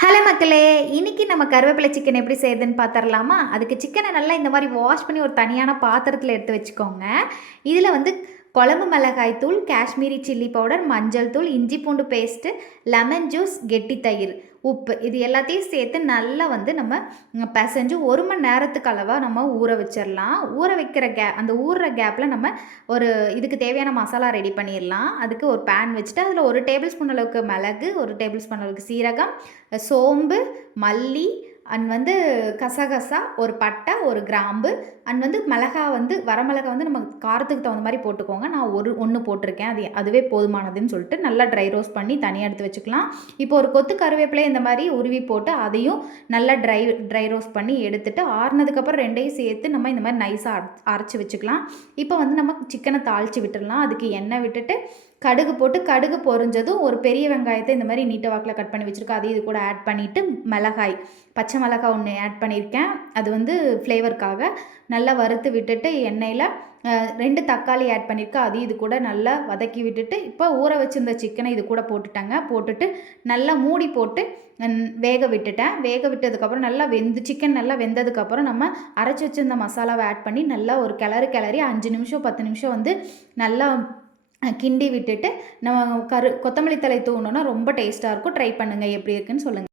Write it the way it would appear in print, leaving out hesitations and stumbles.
Hello மக்களே! இன்னைக்கு நம்ம கருவேப்பிலை சிக்கன் எப்படி செய்றதுன்னு பார்த்துரலாமா? அதுக்கு சிக்கன நல்லா இந்த மாரி வாஷ் பண்ணி ஒரு தனியான பாத்திரத்தில எடுத்து வச்சுக்கோங்க. இதில வந்து குழம்பு மிளகாய் தூள், காஷ்மீரி சில்லி பவுடர், மஞ்சள் தூள், இஞ்சி பூண்டு பேஸ்ட்டு, லெமன் ஜூஸ், கெட்டி தயிர், உப்பு இது எல்லாத்தையும் சேர்த்து நல்லா வந்து நம்ம பெசஞ்சு 1 மணி நேரத்துக்கு அளவா நம்ம ஊற வச்சிரலாம். ஊற வைக்கிற அந்த ஊறுற கேப்ல நம்ம ஒரு இதுக்கு தேவையான மசாலா ரெடி பண்ணிரலாம். அதுக்கு ஒரு பேன் வச்சுட்டு அதில 1 டேபிள் ஸ்பூன் அளவுக்கு மிளகு, 1 டேபிள் ஸ்பூன் அளவுக்கு சீரகம், சோம்பு, மல்லி அண்ட் வந்து கசகசா, ஒரு பட்டை, ஒரு கிராம்பு அண்ட் வந்து மிளகா வந்து வரமிளகா வந்து நம்ம காரத்துக்கு தகுந்த மாதிரி போட்டுக்கோங்க. நான் 1 போட்டிருக்கேன். அதுவே போதுமானதுன்னு சொல்லிட்டு நல்லா ட்ரை ரோஸ்ட் பண்ணி தனியாக எடுத்து வச்சுக்கலாம். இப்போ ஒரு கொத்து கருவேப்பிலை இந்த மாதிரி உருவி போட்டு அதையும் நல்லா ட்ரை ரோஸ்ட் பண்ணி எடுத்துட்டு ஆறுனதுக்கப்புறம் 2யும் சேர்த்து நம்ம இந்த மாதிரி நைஸாக அரைச்சி வச்சுக்கலாம். இப்போ வந்து நம்ம சிக்கனை தாளித்து விட்டுடலாம். அதுக்கு எண்ணெய் விட்டுட்டு கடுகு போட்டு கடுகு பொரிஞ்சதும் ஒரு பெரிய வெங்காயத்தை இந்த மாதிரி நீட்ட வாக்கில் கட் பண்ணி வச்சுருக்கோம். அதையும் இது கூட ஆட் பண்ணிவிட்டு மிளகாய், பச்சை மிளகாய் 1 ஆட் பண்ணியிருக்கேன். அது வந்து ஃப்ளேவருக்காக நல்லா வறுத்து விட்டுட்டு எண்ணெயில் 2 தக்காளி ஆட் பண்ணியிருக்கேன். அதையும் இது கூட நல்லா வதக்கி விட்டுட்டு இப்போ ஊற வச்சுருந்த சிக்கனை இது கூட போட்டுட்டு நல்லா மூடி போட்டு வேக விட்டுட்டேன். வேக விட்டதுக்கப்புறம் நல்லா சிக்கன் நல்லா வெந்ததுக்கப்புறம் நம்ம அரைச்சி வச்சுருந்த மசாலாவை ஆட் பண்ணி நல்லா ஒரு கிளறி 5 நிமிஷம் 10 நிமிஷம் வந்து நல்லா கிண்டி விட்டுட்டு நம்ம கொத்தமல்லி தழை தூவுனோன்னா ரொம்ப டேஸ்ட்டாக இருக்கும். ட்ரை பண்ணுங்கள் எப்படி இருக்குன்னு சொல்லுங்கள்.